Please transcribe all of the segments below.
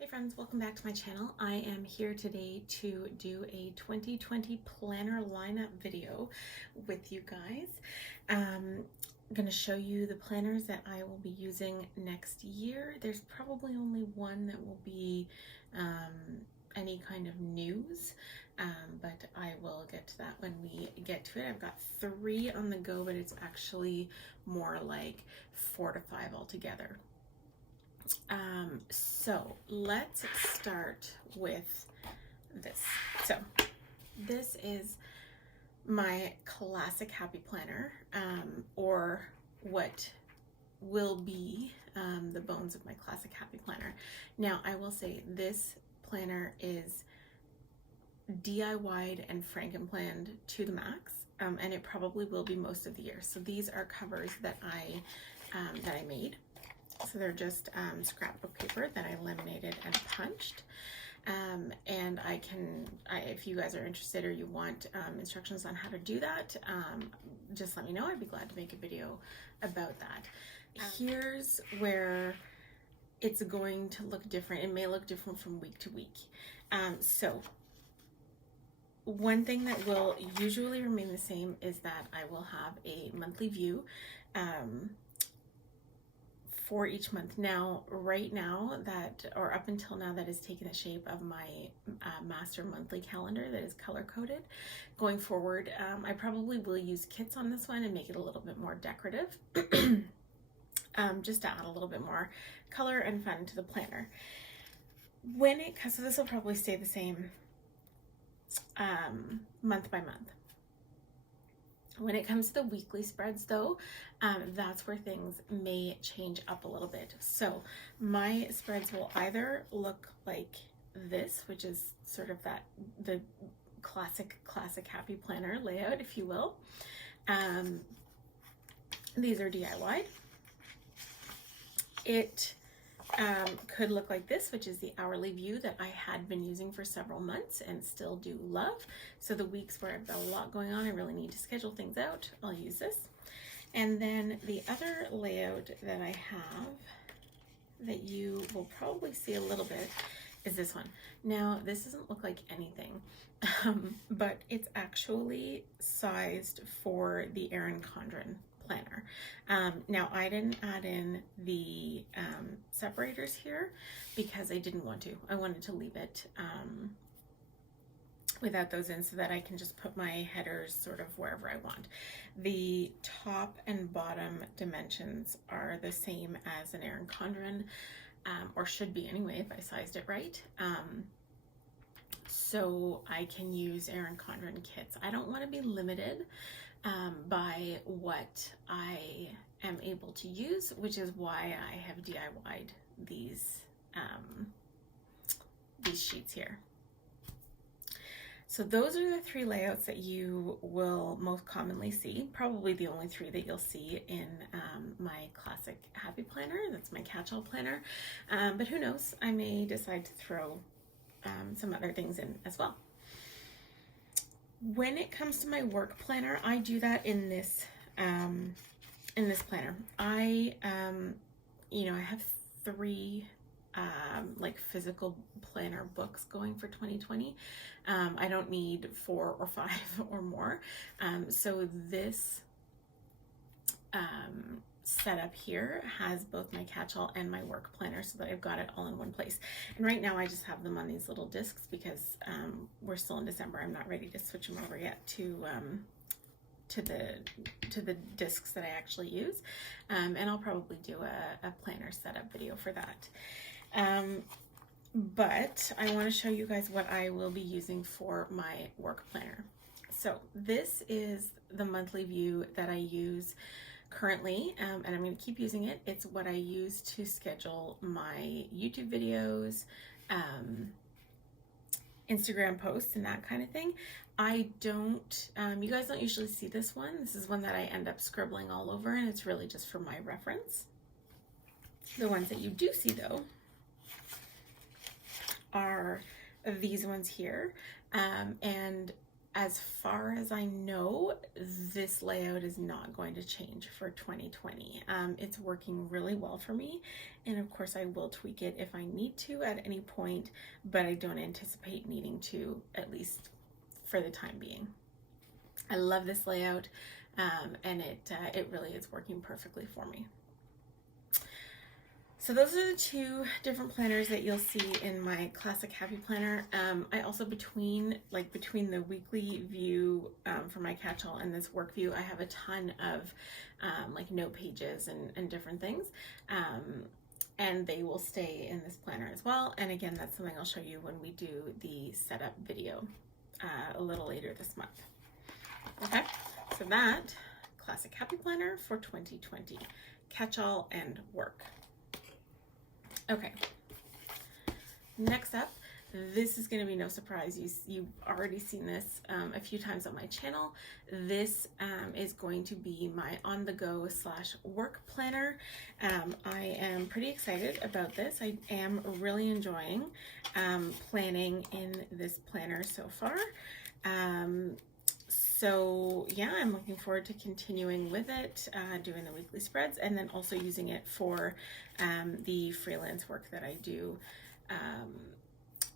Hey friends, welcome back to my channel. I am here today to do a 2020 planner lineup video with you guys. I'm going to show you the planners that I will be using next year. There's probably only one that will be any kind of news, but I will get to that when we get to it. I've got 3 on the go, but it's actually more like 4 to 5 altogether. So let's start with this. So this is my classic happy planner, or what will be the bones of my classic happy planner. Now I will say this planner is DIY'd and Frankenplanned to the max, and it probably will be most of the year. So these are covers that I made. So they're just scrapbook paper that I laminated and punched. And if you guys are interested or you want instructions on how to do that, just let me know. I'd be glad to make a video about that. Here's where it's going to look different. It may look different from week to week. So one thing that will usually remain the same is that I will have a monthly view for each month. Now, right now, or up until now, that has taken the shape of my master monthly calendar that is color coded. Going forward, I probably will use kits on this one and make it a little bit more decorative, just to add a little bit more color and fun to the planner. So this will probably stay the same month by month. When it comes to the weekly spreads though, that's where things may change up a little bit. So my spreads will either look like this, which is sort of the classic happy planner layout, if you will. These are DIY'd. It could look like this, which is the hourly view that I had been using for several months and still do love. So the weeks where I've got a lot going on, I really need to schedule things out, I'll use this. And then the other layout that I have that you will probably see a little bit is this one. Now, this doesn't look like anything, but it's actually sized for the Erin Condren planner. Now I didn't add in the separators here because I didn't want to. I wanted to leave it without those in so that I can just put my headers sort of wherever I want. The top and bottom dimensions are the same as an Erin Condren, or should be anyway if I sized it right. So I can use Erin Condren kits. I don't want to be limited by what I am able to use, which is why I have DIY'd these sheets here. So those are the 3 layouts that you will most commonly see, probably the only 3 that you'll see in my classic happy planner. That's my catch-all planner, but who knows, I may decide to throw some other things in as well. When it comes to my work planner, I do that in this planner. I have 3 like physical planner books going for 2020. I don't need 4 or 5 or more. So this setup here has both my catch-all and my work planner so that I've got it all in one place. And right now I just have them on these little discs because we're still in December. I'm not ready to switch them over yet to the discs that I actually use. And I'll probably do a planner setup video for that. But I want to show you guys what I will be using for my work planner. So this is the monthly view that I use currently, and I'm going to keep using it. It's what I use to schedule my YouTube videos, Instagram posts, and that kind of thing. I don't, you guys don't usually see this one. This is one that I end up scribbling all over, and it's really just for my reference. The ones that you do see though are these ones here, and as far as I know, this layout is not going to change for 2020. It's working really well for me, and of course I will tweak it if I need to at any point, but I don't anticipate needing to, at least for the time being. I love this layout, and it really is working perfectly for me. So those are the two different planners that you'll see in my Classic Happy Planner. I also, between the weekly view for my catch-all and this work view, I have a ton of like note pages and different things. And they will stay in this planner as well. And again, that's something I'll show you when we do the setup video a little later this month. Okay, so that Classic Happy Planner for 2020, catch-all and work. Okay, next up, this is going to be no surprise. You've already seen this a few times on my channel. This is going to be my on-the-go / work planner. I am pretty excited about this. I am really enjoying planning in this planner so far. So yeah, I'm looking forward to continuing with it, doing the weekly spreads, and then also using it for the freelance work that I do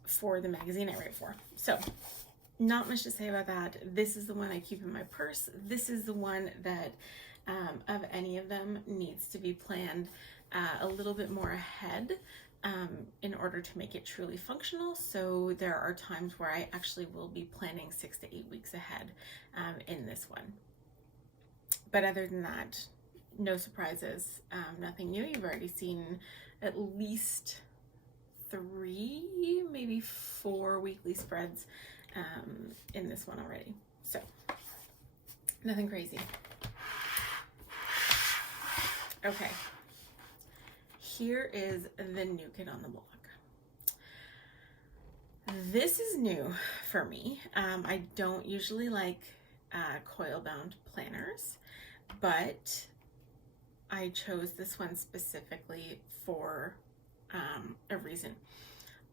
for the magazine I write for. So not much to say about that. This is the one I keep in my purse. This is the one that of any of them needs to be planned a little bit more ahead in order to make it truly functional. So there are times where I actually will be planning 6 to 8 weeks ahead in this one. But other than that, no surprises, nothing new. You've already seen at least 3, maybe 4 weekly spreads in this one already. So nothing crazy. Okay. Here is the new kid on the block. This is new for me. I don't usually like coil-bound planners, but I chose this one specifically for a reason.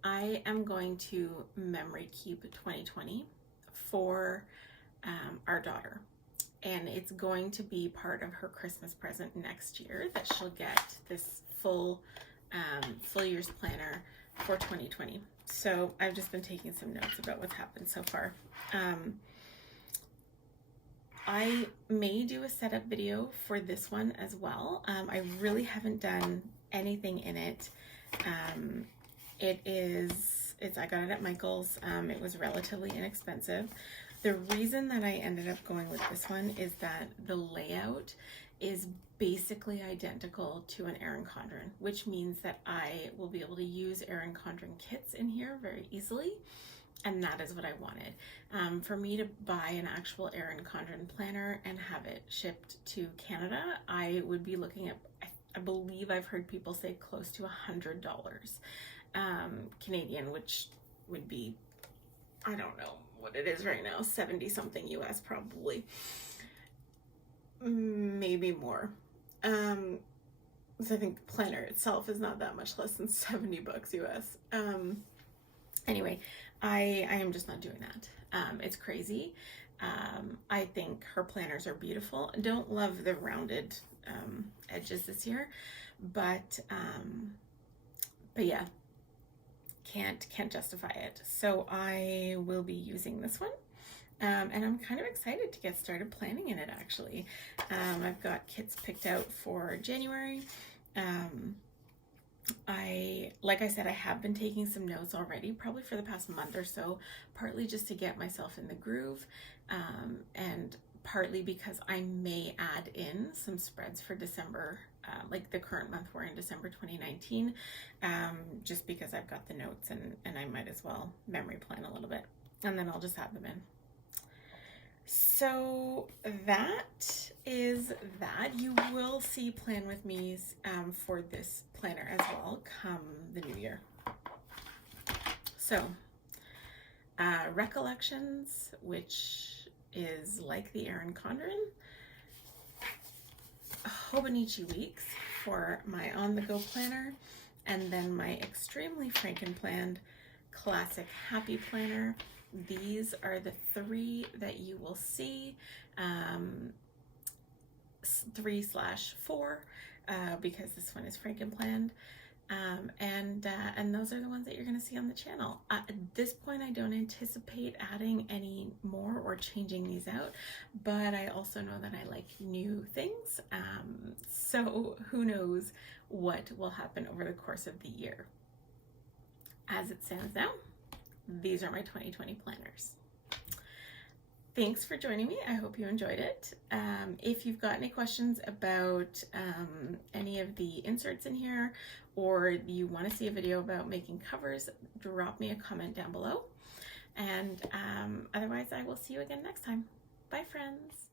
I am going to memory keep 2020 for our daughter. And it's going to be part of her Christmas present next year that she'll get this full year's planner for 2020. So I've just been taking some notes about what's happened so far. I may do a setup video for this one as well. I really haven't done anything in it. I got it at Michael's. It was relatively inexpensive. The reason that I ended up going with this one is that the layout is basically identical to an Erin Condren, which means that I will be able to use Erin Condren kits in here very easily, and that is what I wanted. For me to buy an actual Erin Condren planner and have it shipped to Canada, I would be looking at, I believe I've heard people say close to $100 Canadian, which would be, I don't know what it is right now, 70 something US probably, maybe more. So I think the planner itself is not that much less than $70 US. Anyway, I am just not doing that. It's crazy. I think her planners are beautiful. Don't love the rounded edges this year, but yeah, can't justify it. So I will be using this one. And I'm kind of excited to get started planning in it, actually. I've got kits picked out for January. Like I said, I have been taking some notes already, probably for the past month or so, partly just to get myself in the groove, and partly because I may add in some spreads for December, like the current month we're in, December 2019, just because I've got the notes and I might as well memory plan a little bit, and then I'll just add them in. So that is that. You will see Plan With Me's for this planner as well come the new year. So Recollections, which is like the Erin Condren, Hobonichi Weeks for my on-the-go planner, and then my extremely Frankenplanned Classic Happy Planner These are the 3 that you will see, 3/4, because this one is Frankenplanned. And those are the ones that you're going to see on the channel. At this point, I don't anticipate adding any more or changing these out, but I also know that I like new things. So who knows what will happen over the course of the year. As it stands now, these are my 2020 planners. Thanks for joining me. I hope you enjoyed it. If you've got any questions about any of the inserts in here, or you want to see a video about making covers, drop me a comment down below. And otherwise, I will see you again next time. Bye, friends.